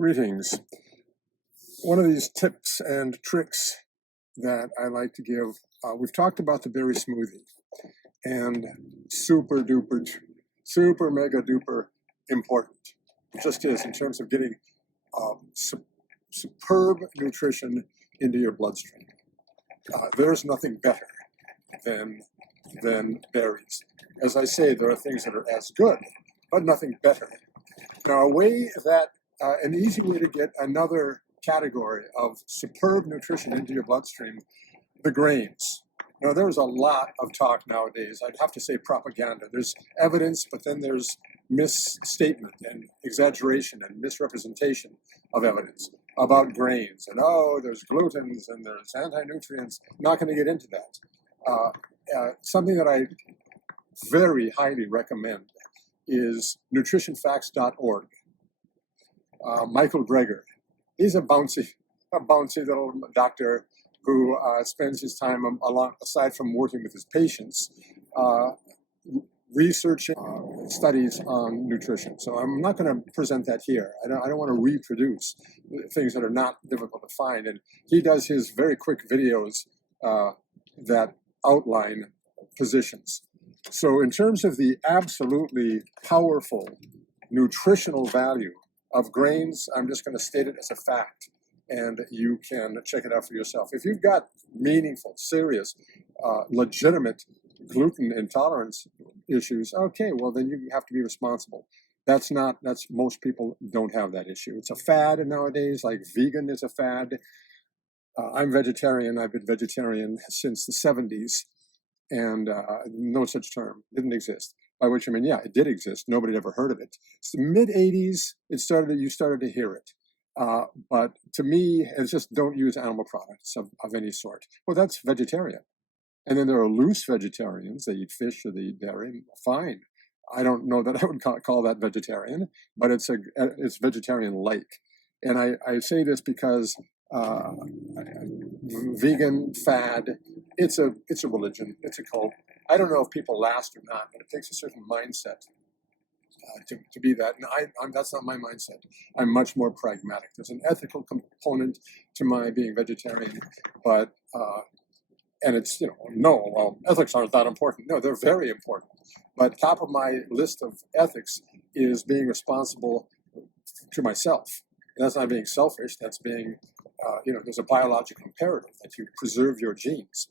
Greetings. One of these tips and tricks that I like to give, we've talked about the berry smoothie, and super mega duper important. It just is in terms of getting superb nutrition into your bloodstream. There's nothing better than berries. As I say, there are things that are as good, but nothing better. Now, an easy way to get another category of superb nutrition into your bloodstream, the grains. Now, there's a lot of talk nowadays. I'd have to say propaganda. There's evidence, but then there's misstatement and exaggeration and misrepresentation of evidence about grains. And there's glutens and there's anti-nutrients. I'm not going to get into that. Something that I very highly recommend is nutritionfacts.org. Michael Greger, he's a bouncy little doctor who spends his time aside from working with his patients, researching studies on nutrition. So I'm not going to present that here. I don't want to reproduce things that are not difficult to find. And he does his very quick videos that outline positions. So in terms of the absolutely powerful nutritional value of grains, I'm just going to state it as a fact, and you can check it out for yourself. If you've got meaningful, serious, legitimate gluten intolerance issues, okay, well then you have to be responsible. Most people don't have that issue. It's a fad nowadays, like vegan is a fad. I'm vegetarian. I've been vegetarian since the 70s, and no such term didn't exist. By which I mean, yeah, it did exist. Nobody had ever heard of it. It's the mid-'80s, you started to hear it. But to me, it's just don't use animal products of any sort. Well, that's vegetarian. And then there are loose vegetarians. They eat fish or they eat dairy. Fine. I don't know that I would call that vegetarian, but it's vegetarian-like. And I say this because vegan fad, it's a religion, it's a cult. I don't know if people last or not, but it takes a certain mindset to be that. And that's not my mindset. I'm much more pragmatic. There's an ethical component to my being vegetarian, but and it's ethics aren't that important. No, they're very important. But top of my list of ethics is being responsible to myself. And that's not being selfish. That's being there's a biological imperative that you preserve your genes.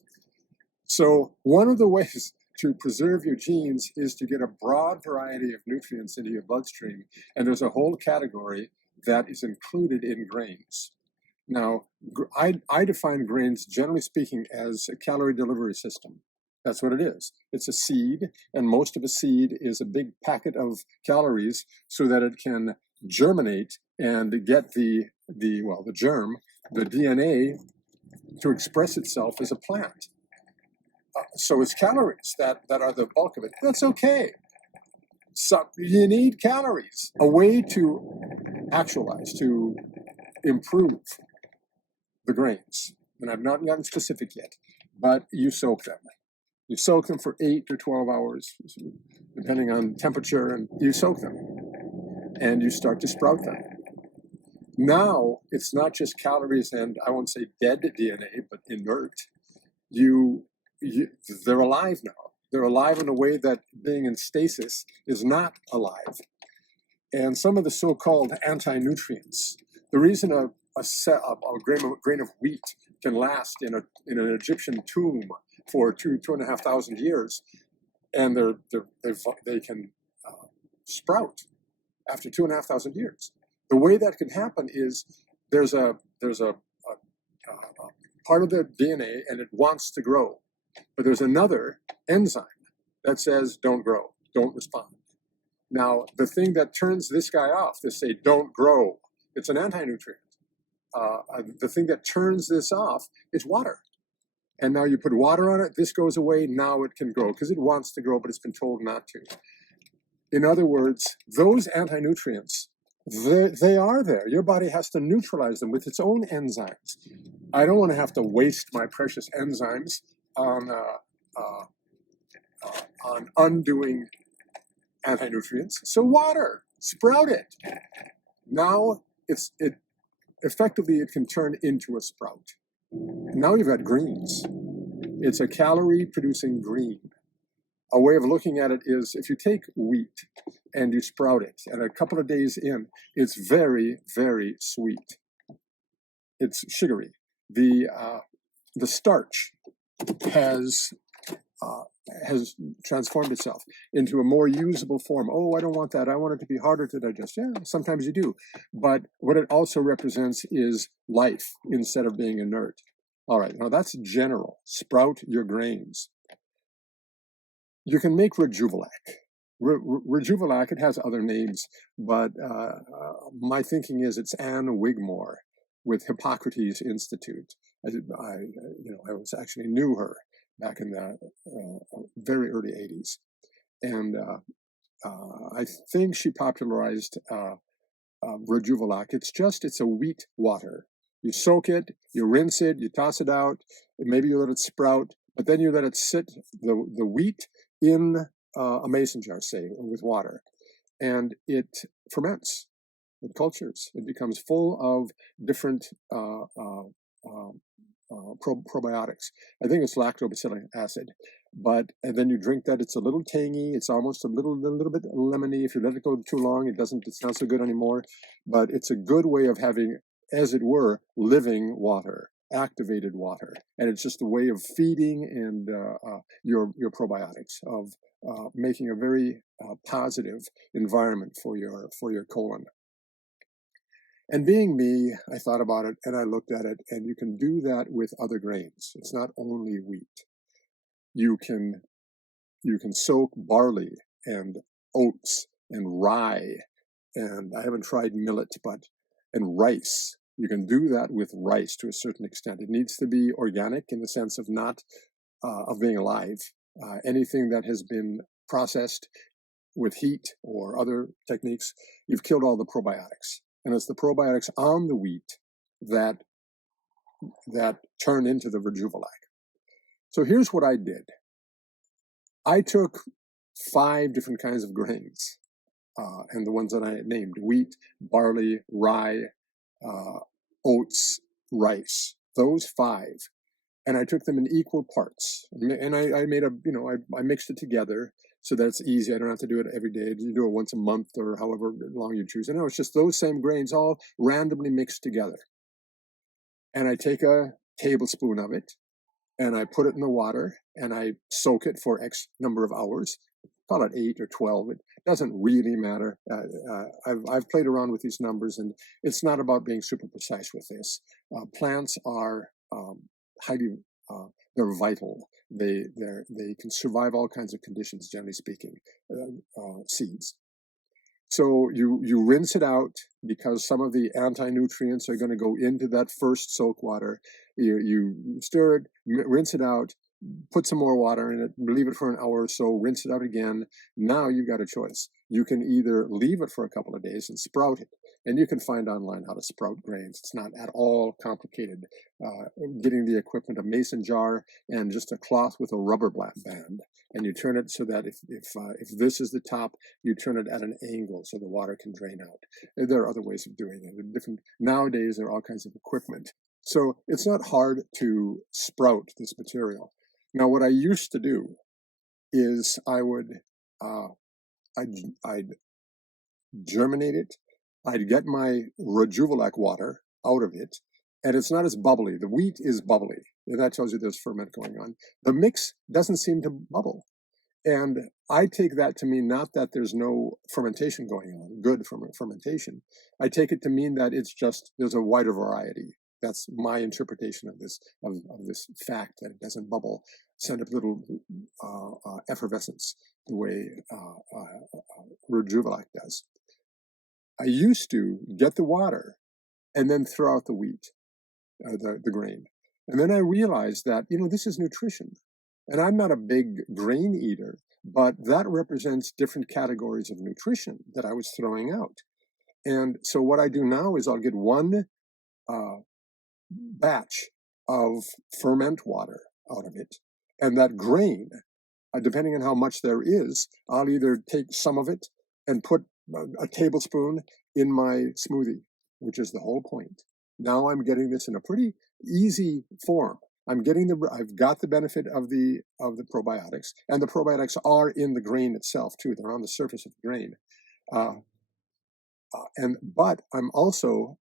So one of the ways to preserve your genes is to get a broad variety of nutrients into your bloodstream. And there's a whole category that is included in grains. Now, I define grains, generally speaking, as a calorie delivery system. That's what it is. It's a seed, and most of a seed is a big packet of calories so that it can germinate and get the germ, the DNA, to express itself as a plant. So it's calories that are the bulk of it. That's okay. So you need calories. A way to actualize, to improve the grains, and I've not gotten specific yet, but you soak them. You soak them for 8 to 12 hours, depending on temperature, and you soak them. And you start to sprout them. Now, it's not just calories and, I won't say dead DNA, but inert. They're alive now. They're alive in a way that being in stasis is not alive. And some of the so-called anti-nutrients, the reason a grain of wheat can last in an Egyptian tomb for 2,500 years, and they can sprout after 2,500 years. The way that can happen is there's a part of the DNA and it wants to grow, but there's another enzyme that says don't grow, don't respond. Now, the thing that turns this guy off, to say don't grow, it's an anti-nutrient. The thing that turns this off is water. And now you put water on it, this goes away, now it can grow because it wants to grow, but it's been told not to. In other words, those anti-nutrients, they are there. Your body has to neutralize them with its own enzymes. I don't want to have to waste my precious enzymes on undoing anti-nutrients. So water, sprout it. Now it effectively it can turn into a sprout. And now you've got greens. It's a calorie producing green. A way of looking at it is if you take wheat and you sprout it, and a couple of days in, it's very, very sweet. It's sugary. The starch has transformed itself into a more usable form. Oh, I don't want that. I want it to be harder to digest. Yeah, sometimes you do. But what it also represents is life instead of being inert. All right, now that's general. Sprout your grains. You can make Rejuvelac. Rejuvelac, it has other names, but my thinking is it's Anne Wigmore with Hippocrates Institute. I actually knew her back in the very early 80s. And I think she popularized Rejuvelac. It's a wheat water. You soak it, you rinse it, you toss it out, maybe you let it sprout, but then you let it sit, the wheat, in a mason jar, say, with water, and it ferments. It cultures. It becomes full of different probiotics. I think it's lactobacillic acid, and then you drink that. It's a little tangy. It's almost a little bit lemony. If you let it go too long, it's not so good anymore. But it's a good way of having, as it were, living water, activated water, and it's just a way of feeding and your probiotics, of making a very positive environment for your colon. And being me, I thought about it and I looked at it, and you can do that with other grains. It's not only wheat. You can soak barley and oats and rye, and I haven't tried millet, and rice. You can do that with rice to a certain extent. It needs to be organic in the sense of not of being alive. Anything that has been processed with heat or other techniques, you've killed all the probiotics. And it's the probiotics on the wheat that turn into the Rejuvelac. So here's what I did. I took 5 different kinds of grains, and the ones that I named: wheat, barley, rye, oats, rice. Those 5, and I took them in equal parts. And I made I mixed it together so that it's easy. I don't have to do it every day. You do it once a month or however long you choose. It's just those same grains all randomly mixed together. And I take a tablespoon of it and I put it in the water and I soak it for X number of hours. Call it 8 or 12. It doesn't really matter. I've played around with these numbers, and it's not about being super precise with this. Plants are highly they're vital. They can survive all kinds of conditions, generally speaking. Seeds. So you rinse it out because some of the anti-nutrients are going to go into that first soak water. You stir it, rinse it out, put some more water in it, leave it for an hour or so, rinse it out again. Now you've got a choice. You can either leave it for a couple of days and sprout it. And you can find online how to sprout grains. It's not at all complicated. Getting the equipment, a mason jar and just a cloth with a rubber band. And you turn it so that if this is the top, you turn it at an angle so the water can drain out. And there are other ways of doing it. Nowadays, there are all kinds of equipment. So it's not hard to sprout this material. Now, what I used to do is I'd germinate it. I'd get my Rejuvelac water out of it, and it's not as bubbly. The wheat is bubbly, and that tells you there's ferment going on. The mix doesn't seem to bubble, and I take that to mean not that there's no fermentation going on, good fermentation. I take it to mean that there's a wider variety. That's my interpretation of this fact, that it doesn't bubble, send up little effervescence the way Rejuvelac does. I used to get the water and then throw out the wheat, the grain. And then I realized that, this is nutrition. And I'm not a big grain eater, but that represents different categories of nutrition that I was throwing out. And so what I do now is I'll get one batch of ferment water out of it. And that grain, depending on how much there is, I'll either take some of it and put a tablespoon in my smoothie, which is the whole point. Now I'm getting this in a pretty easy form. I've got the benefit of the probiotics, and the probiotics are in the grain itself too. They're on the surface of the grain. But I'm also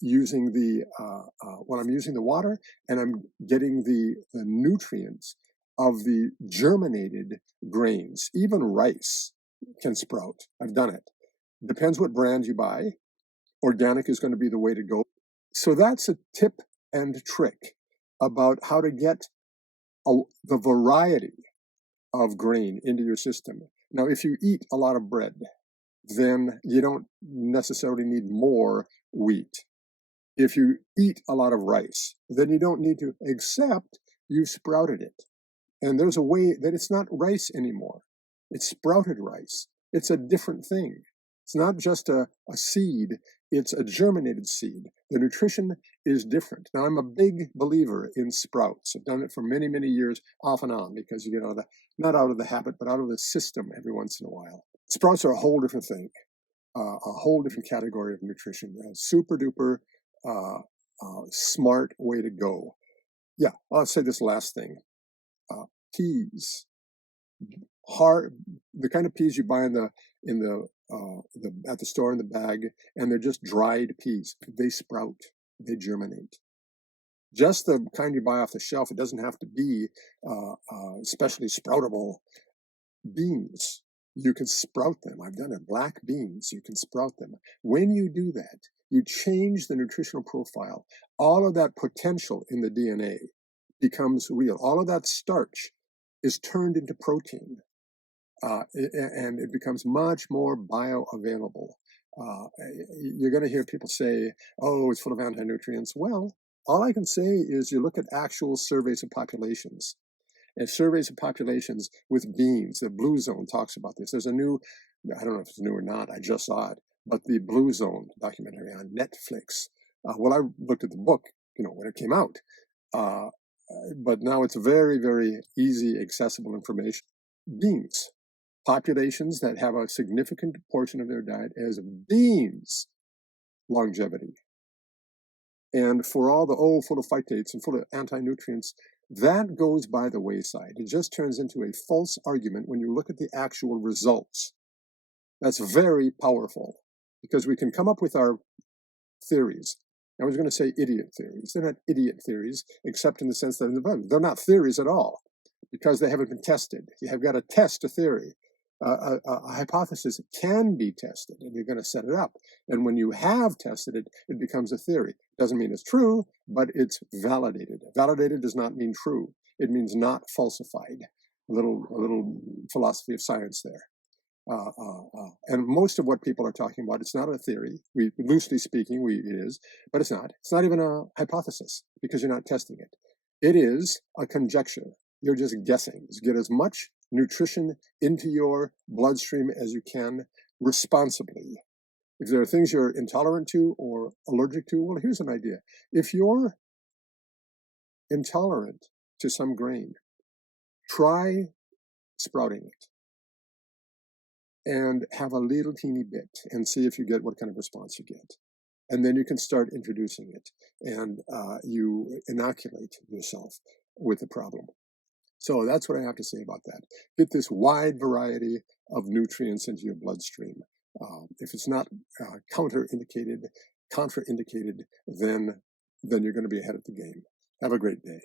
using I'm using the water, and I'm getting the nutrients of the germinated grains. Even rice can sprout. I've done it. Depends what brand you buy. Organic is going to be the way to go. So that's a tip and trick about how to get the variety of grain into your system. Now, if you eat a lot of bread, then you don't necessarily need more wheat. If you eat a lot of rice, then you don't need to, except you sprouted it. And there's a way that it's not rice anymore. It's sprouted rice. It's a different thing. It's not just a seed, it's a germinated seed. The nutrition is different. Now, I'm a big believer in sprouts. I've done it for many, many years, off and on, because you get not out of the habit, but out of the system every once in a while. Sprouts are a whole different thing, a whole different category of nutrition, a super duper smart way to go. Yeah, I'll say this last thing. Peas, the kind of peas you buy at the store in the bag, and they're just dried peas. They sprout, they germinate. Just the kind you buy off the shelf. It doesn't have to be especially sproutable beans. You can sprout them. I've done it. Black beans, you can sprout them. When you do that, you change the nutritional profile. All of that potential in the DNA becomes real. All of that starch is turned into protein, and it becomes much more bioavailable. You're going to hear people say, oh, it's full of anti-nutrients. Well, all I can say is you look at actual surveys of populations. And surveys of populations with beans, the Blue Zone talks about this. There's a new, I don't know if it's new or not, I just saw it, but the Blue Zone documentary on Netflix. Well, I looked at the book, when it came out. But now it's very, very easy, accessible information. Beans, populations that have a significant portion of their diet as beans, longevity. And for all the, full of phytates and full of anti-nutrients, that goes by the wayside. It just turns into a false argument when you look at the actual results. That's very powerful, because we can come up with our theories. I was going to say idiot theories. They're not idiot theories, except in the sense that they're not theories at all, because they haven't been tested. You have got to test a theory. A hypothesis can be tested, and you're going to set it up. And when you have tested it, it becomes a theory. Doesn't mean it's true, but it's validated. Validated does not mean true. It means not falsified. A little philosophy of science there. And most of what people are talking about, it's not a theory. Loosely speaking, it is, but it's not. It's not even a hypothesis, because you're not testing it. It is a conjecture. You're just guessing. Just get as much nutrition into your bloodstream as you can responsibly. If there are things you're intolerant to or allergic to, well, here's an idea. If you're intolerant to some grain, try sprouting it and have a little teeny bit and see if you get what kind of response you get. And then you can start introducing it, and you inoculate yourself with the problem. So that's what I have to say about that. Get this wide variety of nutrients into your bloodstream. If it's not contraindicated, then you're going to be ahead of the game. Have a great day.